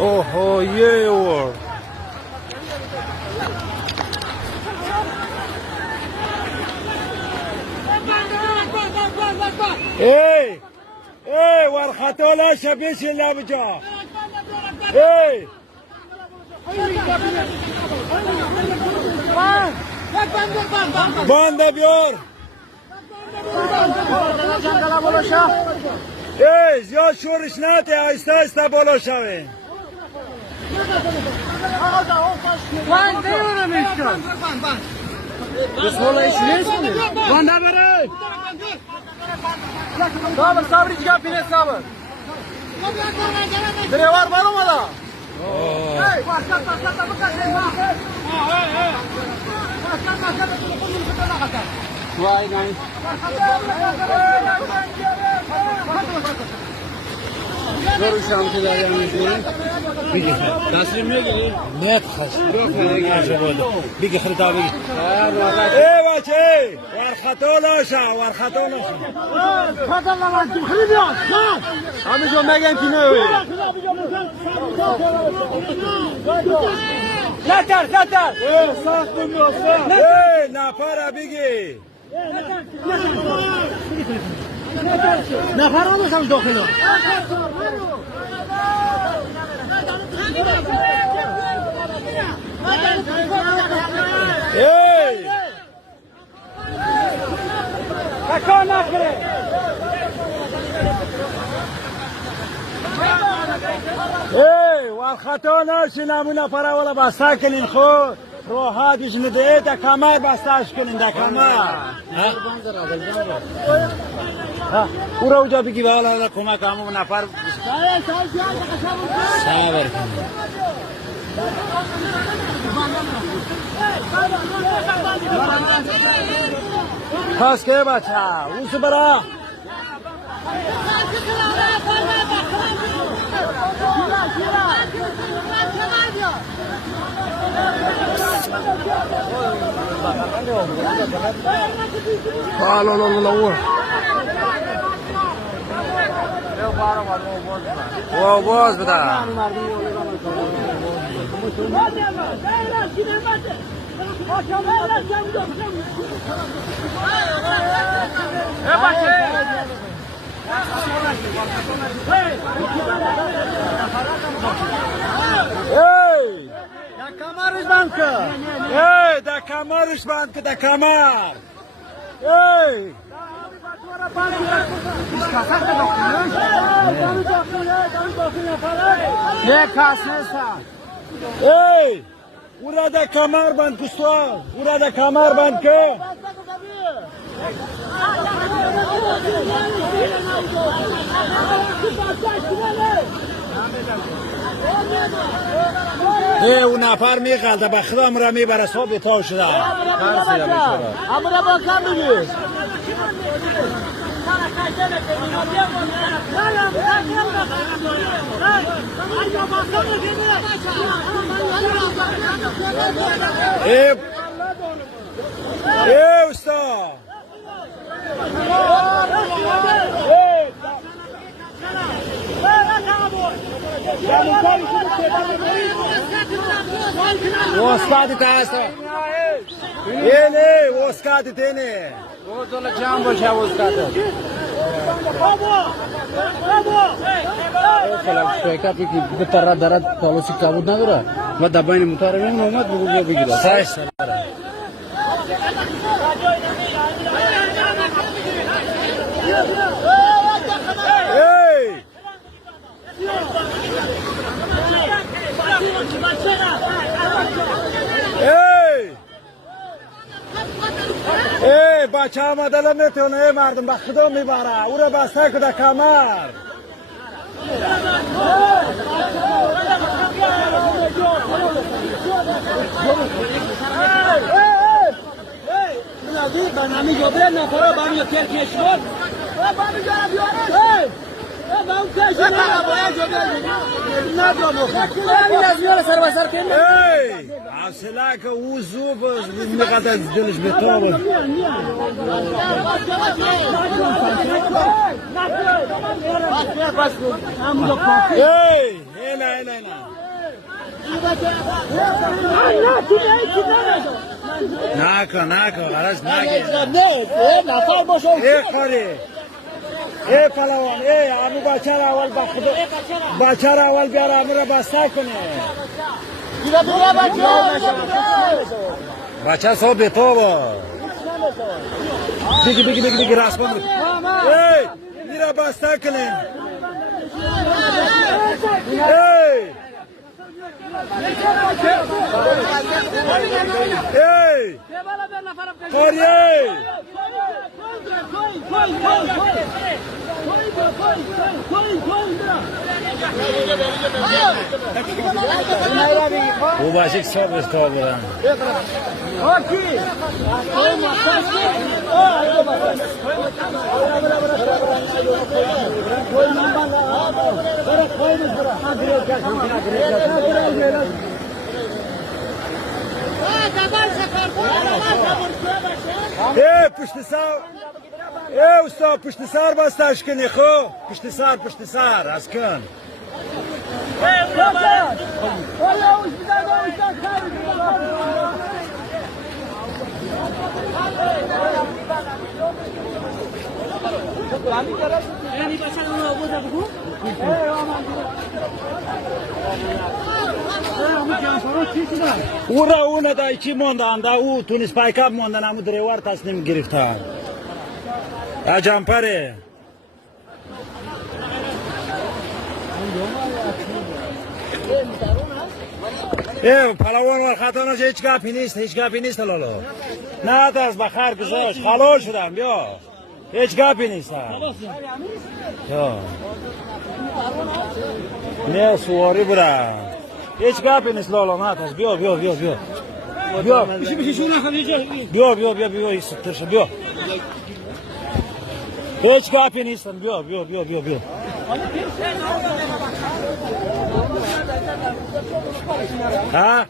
اوه یه ور ای ور خطا لاشه بیشی لبجا ای بانده بیار ای زیاد شورش نده آیسته آیسته بالا شوه بند دیورم ایشتن بسم الله ایش نیست بانده بره صبر ایچ گپی نیست صبر دریوار برو مالا وای نایی برو شامتی داری میشونی بگی تصریم میگی؟ نه خواست بگی خریده بگی ای بچه ور خطا لاشه ور خطا لاشه خطا لامنتیم خریدی ها همه جا مگن که نوی زدر زدر سخت میاسته ای نفره بگی نفر آن هستم داخل ها ای تکان نکنه ای ور خطا ناشی نمونه پره ولا بسته کنین خود راحتش نده ده کمر بستهش کنین ده کمر او را اوجا بگی به حالا کمک همون نفر صبر کنین پس که بچه اوسو برا لا لا لا لا واو باز بده ای کمرش بند که ای ده کمرش بند که ده کمر ای یک کس نیست ای او را ده کمر بند کستوار او را ده کمر بند که ای او نفر میغلده به خدا مرا میبره صاحب تا شده اما را با کم بگیر ای استاد واسکات تاست اینه واسکات تینه روزولا جام باشه واسکات خلاص شویکا پیکی بتر درد پالیسی کابود نداره و دباین مطارمین اومد بگو بیا بگیره سایش ای ای بچه آمده نمیتونه مردم به خدا میبره او را بسته کده کمر برنامه جبره نفره برنامه تل کشور برنامه بیاره ای حوصله که او زوب میقدر از دلش بتابه ای نه نکن عرض نگه نه نفر باشه ای خاری ای پلوان ای امو بچه را اول بچه را اول بیار امو را بسته کنه بچه صاحب به تو با بگی رسمان ای میرا بسته کنه ای خاری او باشک صاحب است تو برم پشت سر استاد پشت سر بستش کنی خو پشت سر از کن او را اون دای چی موندن دا او تونس پایکاب موندن امو دریوار تصمیم گرفتن جمپره پلوان و خطانش هیچ گپی نیست لالو نه دست بخیر گذاشت خلال شدم بیا هیچ گپی نیست نه سواری برم هیچ گپی نیست لالو نه دست بیا بیا هیچ گپی نیستن بیا ها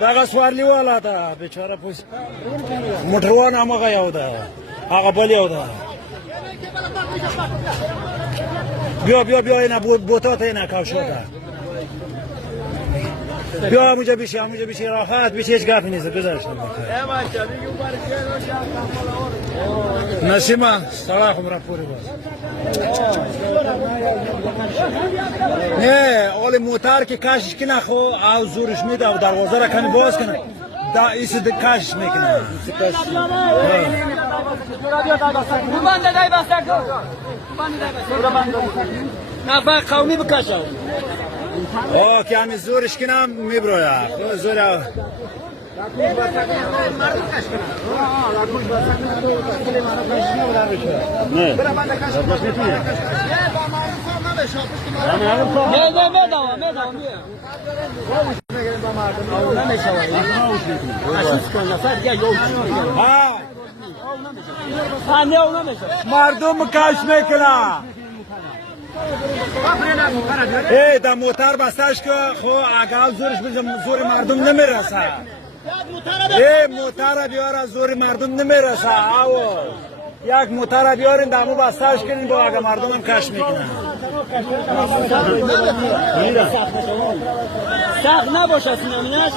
دغه سوارلی والا دا بیچاره پوس موټروان هغه یو ده هغه بل یو ده بیا اینا بوتات اینا کاوشو ده بیا همونجا بیشی راحت بیشی هیچ گپی نیست گذاشتم نسیما سلام را پوری باز نه اولی موتر که کشش کنه خو او زورش میده و دروازه را کنی باز کنه دا ایسی کشش میکنه نه با قومی بکشه که همی زورش کنم میبروید زور مردم کش میکنه دا موتر بستش که خو اگر زورش بزن زور مردم نمیرسه موتر بیار زور مردم نمیرسه او یک موتر بیارین دمو بستش کنین با اگر مردم هم کش میکنن سخت نباشه سینامینش